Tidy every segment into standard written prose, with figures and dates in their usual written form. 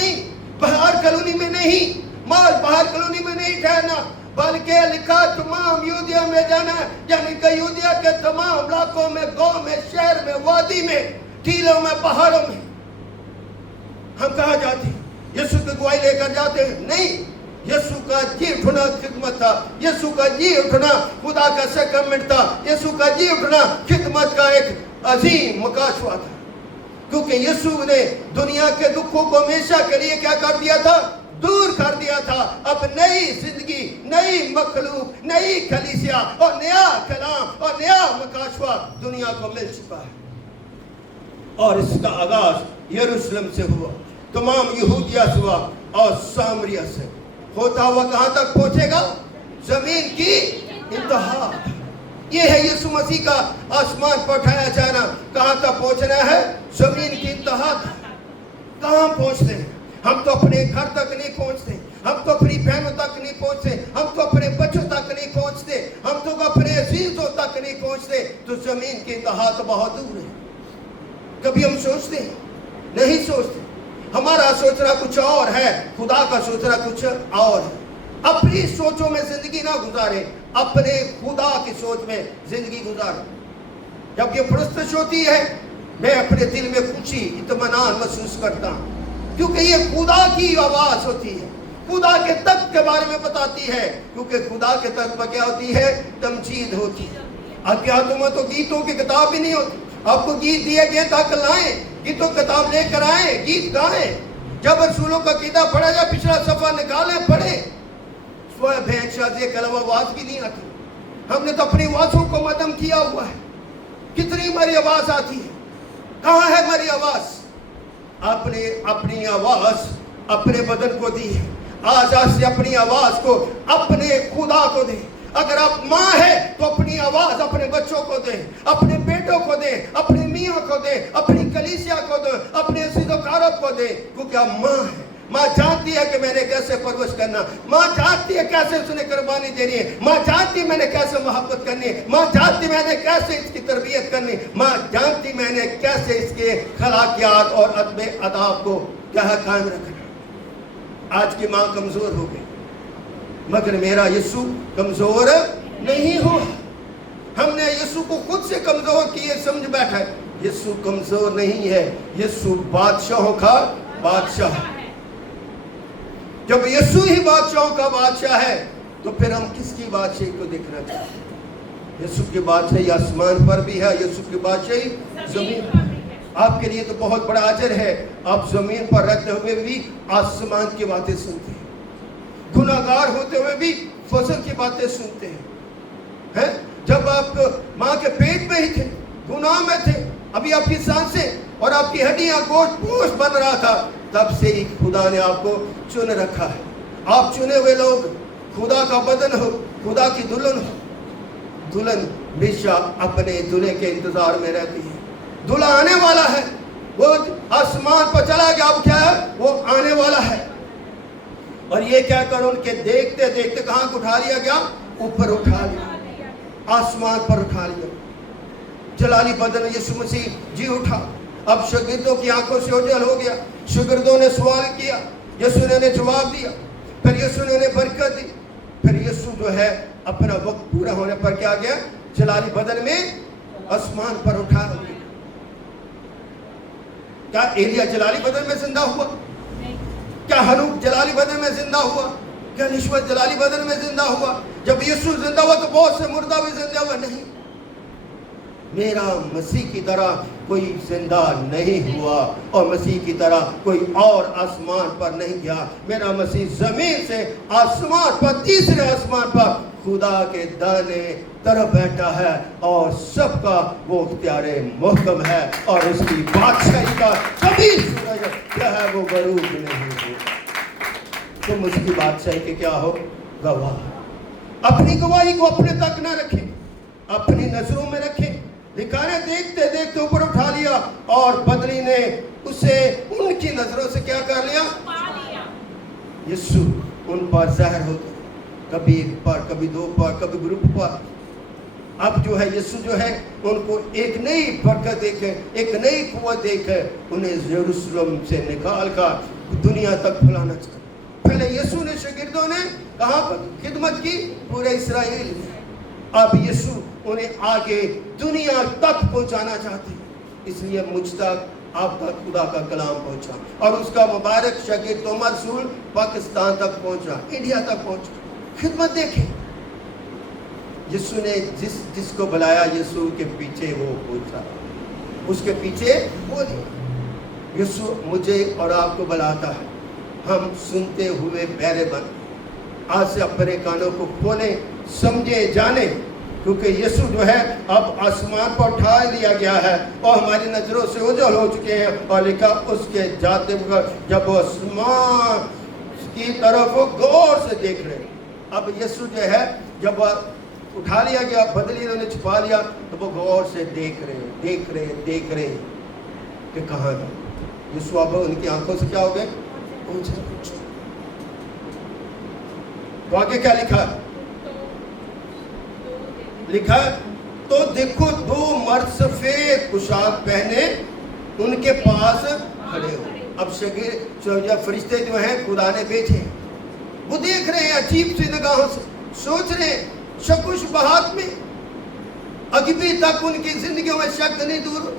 نہیں, باہر کالونی میں نہیں, باہر کالونی میں نہیں ٹھہرنا, بلکہ لکھا تمام یہودیہ میں جانا, یعنی کہ یہودیہ کے تمام علاقوں میں, گاؤں میں, شہر میں, وادی میں, ٹیلوں میں, پہاڑوں میں. ہم کہاں جاتے ہیں؟ یسوع کی گواہی لے کر جاتے ہیں؟ نہیں. یسوع کا جی اٹھنا خدمت تھا, یسوع کا جی اٹھنا خدا کا سیکرمنٹ تھا, یسوع کا جی اٹھنا خدمت کا ایک عظیم مکاشفہ تھا. کیونکہ یسوع نے دنیا کے دکھوں کو ہمیشہ کے لیے کیا کر دیا تھا؟ دور کر دیا تھا. اب نئی زندگی, نئی مخلوق, نئی کلیسیا اور نیا کلام اور نیا مکاشفہ دنیا کو مل چکا ہے. اور اس کا آغاز یروشلم سے ہوا, تمام یہودیہ سے ہوا اور سامریہ سے. ہوتا ہوا کہاں تک پہنچے گا؟ زمین کی انتہا. یہ ہے یسوع مسیح کا آسمان پر اٹھایا جانا. کہاں تک پہنچنا ہے؟ زمین کی انتہا تک. کہاں پہنچتے ہیں؟ ہم تو اپنے گھر تک نہیں پہنچتے, ہم تو اپنی بہنوں تک نہیں پہنچتے, ہم تو اپنے بچوں تک نہیں پہنچتے, ہم تو اپنے عزیزوں تک نہیں پہنچتے. تو زمین کی انتہا تو بہت دور ہے. کبھی ہم سوچتے ہیں؟ نہیں سوچتے. ہمارا سوچنا کچھ اور ہے, خدا کا سوچنا کچھ اور ہے. اپنی سوچوں میں زندگی نہ گزارے, اپنے خدا کی سوچ میں زندگی گزارے. جب یہ پرستش ہوتی ہے, میں اپنے دل میں خوشی, اطمینان محسوس کرتا ہوں, کیونکہ یہ خدا کی آواز ہوتی ہے, خدا کے تخت کے بارے میں بتاتی ہے. کیونکہ خدا کے تخت پر کیا ہوتی ہے؟ تمجید ہوتی ہے. اب کیا تمہیں تو گیتوں کی کتاب بھی نہیں ہوتی. آپ کو گیت دیے گئے تاکہ لائیں, گیتوں کتاب لے کر آئیں, گیت گائیں. جب رسولوں کا عقیدہ پڑھا جائے, پچھلا صفحہ نکالیں, پڑھیں. سوائے بہن شازیہ کے علاوہ آواز بھی نہیں آتی. ہم نے تو اپنی آوازوں کو مدم کیا ہوا ہے. کتنی ہماری آواز آتی ہے, کہاں ہے ہماری آواز؟ آپ نے اپنی آواز اپنے بدن کو دی ہے. آج سے اپنی آواز کو اپنے خدا کو دیں. اگر آپ ماں ہے تو اپنی آواز اپنے بچوں کو دیں, اپنے بیٹوں کو دیں, اپنے میاں کو دیں, اپنی کلیسیا کو دیں, اپنے عزیز و اقارب کو دیں. کیونکہ آپ ماں ہیں. ماں جانتی ہے کہ میں نے کیسے پرورش کرنا, ماں جانتی ہے کیسے اس نے قربانی دینی ہے, ماں جانتی میں نے کیسے محبت کرنی ہے, ماں جانتی میں نے کیسے اس کی تربیت کرنی, ماں جانتی میں نے کیسے اس کے خلاقیات اور ادب آداب کو کیا ہے قائم رکھنا. آج کی ماں کمزور ہو گئی, مگر میرا یسوع کمزور نہیں ہوا. ہم نے یسوع کو خود سے کمزور کیے سمجھ بیٹھا ہے. یسوع کمزور نہیں ہے, یسوع بادشاہوں کا بادشاہ ہے. جب یسوع ہی بادشاہوں کا بادشاہ ہے تو پھر ہم کس کی بادشاہی کو دیکھنا چاہتے ہیں؟ یسوع کی بادشاہی آسمان پر بھی ہے, یسوع کی بادشاہی زمین پر. آپ کے لیے تو بہت بڑا اجر ہے, آپ زمین پر رہتے ہوئے بھی آسمان کی باتیں سنتے ہیں, گناہگار ہوتے ہوئے بھی فضل کی باتیں سنتے ہیں. جب آپ ماں کے پیٹ میں ہی تھے, گناہ میں تھے, ابھی آپ کی سانسیں اور آپ کی ہڈیاں گوشت پوش بن رہا تھا, تب سے ہی خدا نے آپ کو چن رکھا ہے. آپ چنے ہوئے لوگ, خدا کا بدن ہو, خدا کی دلہن ہو. دلہن ہمیشہ اپنے دلہے کے انتظار میں رہتی ہے. دلہا آنے والا ہے, وہ آسمان پر چلا گیا, اب کیا ہے, وہ آنے والا ہے. اور یہ کیا کر ان کے دیکھتے دیکھتے کہاں کو اٹھا لیا گیا؟ اوپر اٹھا لیا, آسمان پر اٹھا لیا. جلالی بدن یسوع مسیح جی اٹھا. اب شاگردوں کی آنکھوں سے اوجھل ہو گیا. شاگردوں نے سوال کیا, یسوع نے جواب دیا, پھر یسوع نے برکت دی. پھر یسوع جو ہے اپنا وقت پورا ہونے پر کیا گیا؟ جلالی بدن میں آسمان پر اٹھا لیا. کیا ایلیا جلالی بدن میں زندہ ہوا؟ کیا ہنوک جلالی بدن میں زندہ ہوا؟ کیا نشوت جلالی بدن میں زندہ ہوا؟ جب یسوع زندہ ہوا تو بہت سے مردہ بھی زندہ ہوا نہیں. میرا مسیح کی طرح کوئی زندہ نہیں ہوا, اور مسیح کی طرح کوئی اور آسمان پر نہیں گیا. میرا مسیح زمین سے آسمان پر, تیسرے آسمان پر خدا کے دانے طرف بیٹھا ہے, اور سب کا وہ اختیار محکم ہے, اور اس کی بادشاہی کا کبھی سورج کیا ہے وہ غروب نہیں ہوگا. تم اس کی بادشاہی کے کیا ہو؟ گواہ. اپنی گواہی کو اپنے تک نہ رکھیں, اپنی نظروں میں رکھیں. لکھانے دیکھتے دیکھتے اوپر اٹھا لیا, اور بدلی نے اسے ان کی نظروں سے کیا کر لیا؟ یسوع ان پر ظاہر ہوتا, کبھی ایک پر, کبھی دو پر, کبھی گروپ پر. اب جو ہے یسوع جو ہے ان کو ایک نئی برکت دے کے, ایک نئی قوت دے کے انہیں یروشلم سے نکال کر دنیا تک پھیلانا چاہتے. پہلے یسوع نے شاگردوں نے کہاں پر خدمت کی؟ پورے اسرائیل میں. اب یسوع انہیں آگے دنیا تک پہنچانا چاہتے ہیں. اس لیے مجھ تک آپ تک خدا کا کلام پہنچا اور اس کا مبارک شاگرد تومر رسول پاکستان تک پہنچا, انڈیا تک پہنچا. خدمت دیکھیں, یسوع نے جس کو بلایا یسوع کے پیچھے وہ پہنچا, اس کے پیچھے وہ نہیں. یسوع مجھے اور آپ کو بلاتا ہے, ہم سنتے ہوئے بہرے بن. آج سے اپنے کانوں کو کھولیں, سمجھے جانے, کیونکہ یسوع جو ہے اب آسمان پر اٹھا لیا گیا ہے اور ہماری نظروں سے اوجھل ہو چکے ہیں. اور لکھا اس کے جاتے وقت جب وہ آسمان کی طرف غور سے دیکھ رہے. اب یسوع جو ہے جب اٹھا لیا گیا, بدلی انہوں نے چھپا لیا, تو وہ غور سے دیکھ رہے کہ کہاں ہے یسوع. اب ان کی آنکھوں سے کیا ہو گئے؟ تو آگے کیا لکھا ہے؟ لکھا تو دیکھو دو مرد سفید پوشاک پہنے ان کے پاس کھڑے ہو. اب فرشتے جو ہیں خدا نے بھیجے, وہ دیکھ رہے ہیں عجیب سی نگاہوں سے, سوچ رہے ہیں شک و شبہات میں. ابھی تک ان کی زندگیوں میں شک نہیں دور.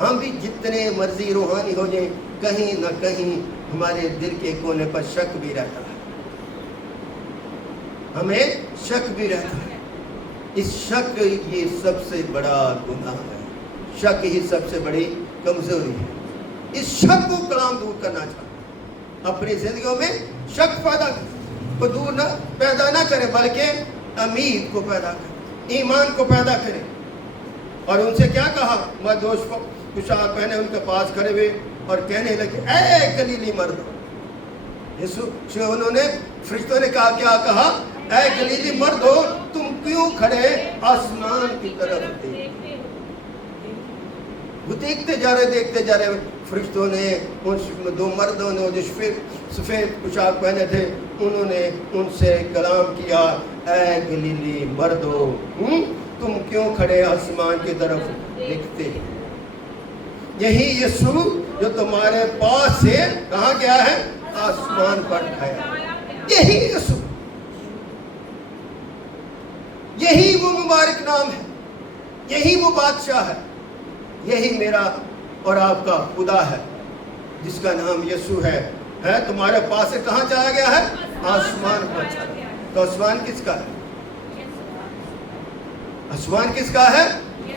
ہم بھی جتنے مرضی روحانی ہو جائیں, کہیں نہ کہیں ہمارے دل کے کونے پر شک بھی رہتا ہے, ہمیں شک بھی رہتا ہے. اس شک یہ سب سے بڑا گناہ ہے, شک ہی سب سے بڑی کمزوری ہے. اس شک کو کلام دور کرنا چاہتا, اپنی زندگیوں میں شک پیدا نہ کرے, بلکہ امید کو پیدا کرے, ایمان کو پیدا کرے. اور ان سے کیا کہا؟ مردوش پوشاک پہنے ان کے پاس کھڑے ہوئے اور کہنے لگے اے گلیلی مرد. یسوع انہوں نے فرشتوں نے کہا کہا اے گلیلی مرد ہو, تم کیوں کھڑے آسمان کی طرف دیکھتے؟ وہ دیکھتے جا رہے. فرشتوں نے ان دو مردوں نے جو سفید پوشاک پہنے تھے, انہوں نے ان سے کلام کیا اے گلیلی مرد ہو, تم کیوں کھڑے آسمان کی طرف دیکھتے؟ یہی یسوع جو تمہارے پاس سے کہاں گیا ہے؟ آسمان پر اٹھایا. یہی یسوع, یہی وہ مبارک نام ہے, یہی وہ بادشاہ ہے, یہی میرا اور آپ کا خدا ہے جس کا نام یسوع ہے. تمہارے پاس سے کہاں چلا گیا ہے؟ آسمان پر چلا. تو آسمان کس کا ہے؟ آسمان کس کا ہے؟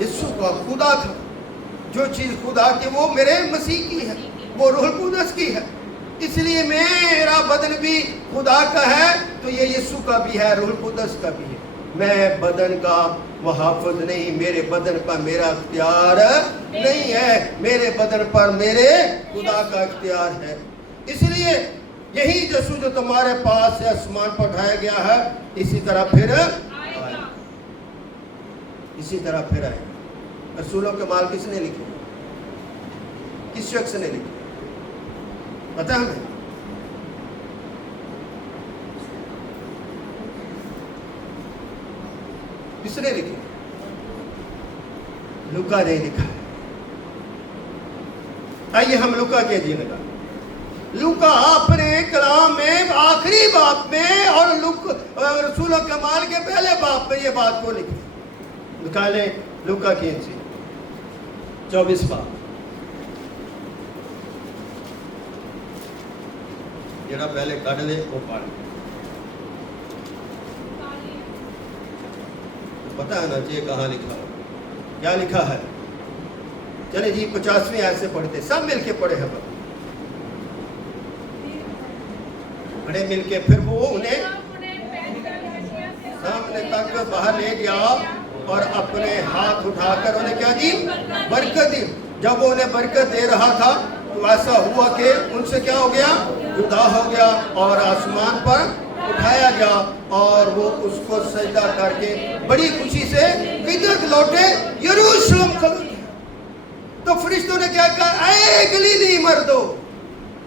یسوع کا, خدا کا. جو چیز خدا کی وہ میرے مسیح کی ہے, وہ روح القدس کی ہے. اس لیے میرا بدن بھی خدا کا ہے تو یہ یسوع کا بھی ہے, روح القدس کا بھی ہے. میں بدن کا محافظ نہیں, میرے بدن پر میرا اختیار نہیں ہے, میرے بدن پر میرے خدا کا اختیار ہے. اس لیے یہی یسوع جو تمہارے پاس سے آسمان پر اٹھایا گیا ہے, اسی طرح پھر آئے. رسولوں کے مال کس نے لکھے؟ کس شخص نے لکھے پتہ ہمیں؟ کس نے لکھے؟ لوکا نے لکھا. آئیے ہم لوکا کے جینے کا. لوکا اپنے کلام میں آخری باب میں اور رسولوں کے مال کے پہلے باب میں یہ بات کو لکھے. نکالیں لوکا کی انجیل 24 باب, جڑا پہلے کٹ لے وہ پڑھ. پتہ ہے نا چاہیے کہاں لکھا ہے, کیا لکھا ہے. چلے جی 50ویں آیت سے پڑھتے, سب مل کے پڑھے ہیں, پڑھے مل کے. پھر وہ انہیں سامنے تک باہر لے گیا اور اپنے ہاتھ اٹھا کر انہیں کیا دی؟ برکت دی. جب وہ انہیں برکت دے رہا تھا تو ایسا ہوا کہ ان سے کیا ہو گیا؟ جدا ہو گیا اور آسمان پر اٹھایا گیا, اور وہ اس کو سجدہ کر کے بڑی خوشی سے کدھر لوٹے؟ یروشلم کو لوٹے. تو فرشتوں نے کیا کہا؟ اے گلیلی مردو.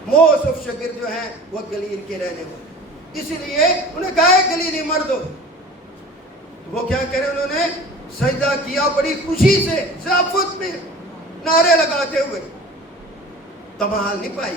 موسٹ آف شاگرد جو ہیں وہ گلیل کے رہنے والے, اس لیے انہیں کہا ہے گلیلی مردو. وہ کیا کرے؟ انہوں نے سجدہ کیا بڑی خوشی سے, ضیافت میں نعرے لگاتے ہوئے. تمال نہیں پائی,